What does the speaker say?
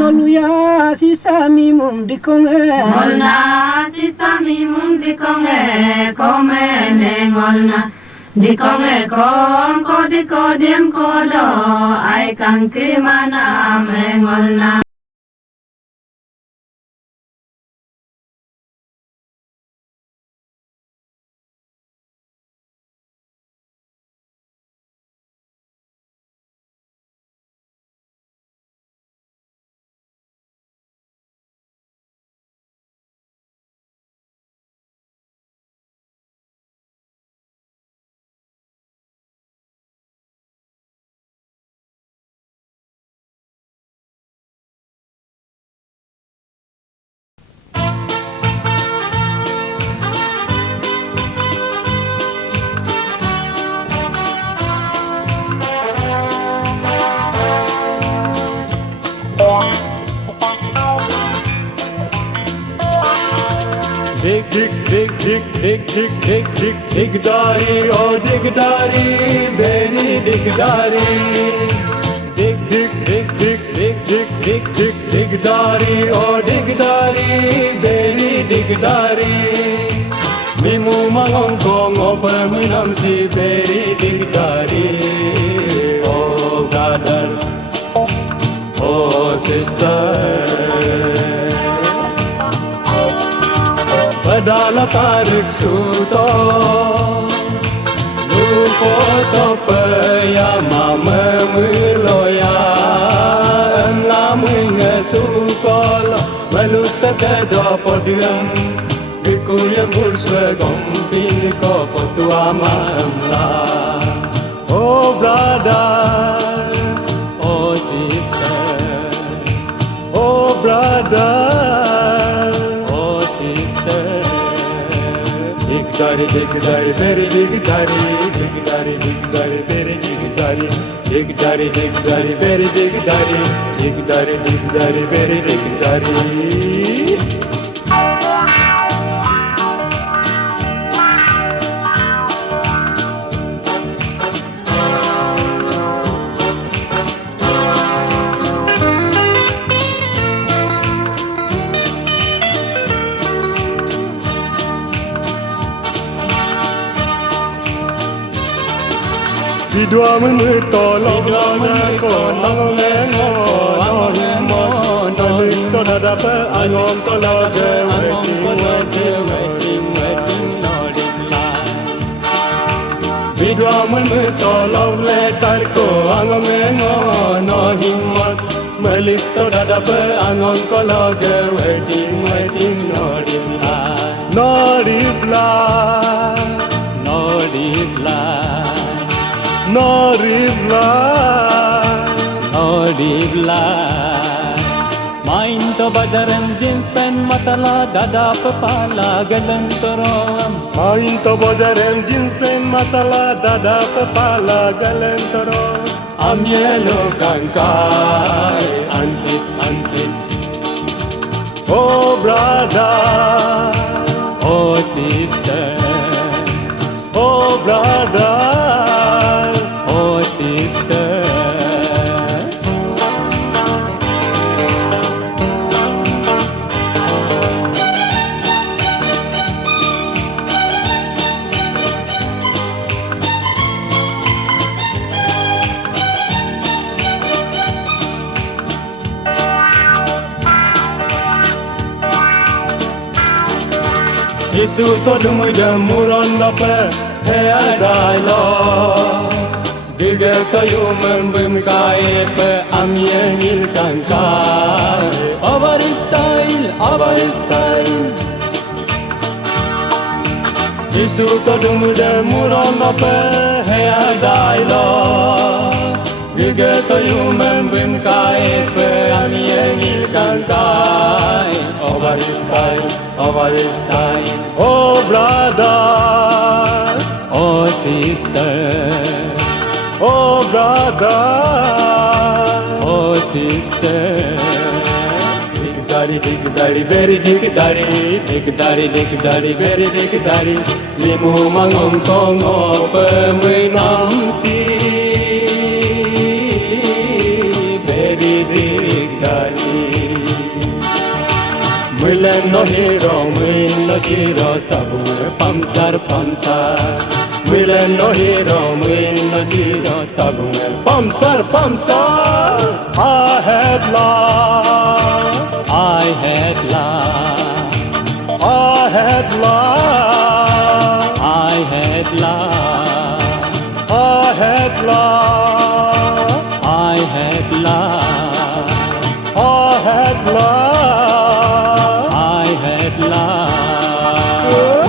Noluya si sami mum di konge. Ngolna si sami mum di konge, kome ne ngolna. Di konge kom ko di ko dim ko do, ai kang ki mana me ngolna. Digdari, oh digdari, beni digdari. Digdari, oh digdari, beni digdari. Mimu mangongkong, oh pemenam si beri digdari. Oh brother, oh sister. Padala tarik suto lupo topaya mama meloya lamunga sukol malut kedo podium bikuya bulswe gompin ko potua mamla. Oh brother, oh sister, oh brother. Digdari, very digdari, digdari, digdari, very digdari, digdari, digdari, very digdari, digdari, digdari, very digdari. Dua menutolong ko nangengo angmo nolito dadape angom kolage waiting nolila. Dua menutolong letar ko angmengo no himmat melito dadape angom kolage waiting nolila. Nolila. No reply. Main to bajaran jeans pen matala dada pepala galantorom. Main to bajaran jeans pen matala dada pepala galantorom. Am yellow kangkai antit. Oh brother, oh sister, oh brother. Yesu to dumui demuron dape headai lo. Bige kayu membim kai pe amyengil kankai. Our style. Yesu to dumui demuron dape headai lo. Bige kayu membim kai pe amyengil kankai. Our style. Oh brother, oh sister, oh brother, oh sister. Digdari, very digdari, very digdari. Limu mangong kongo pemenam si very digdari. Mwilen no hero, mwin no hero, tabu pamsar pamsar. Mwilen no hero, mwin no hero, tabu pamsar pamsar. I had love, I had love, I had love, I had love, I had love, I had love, I had love. I had love.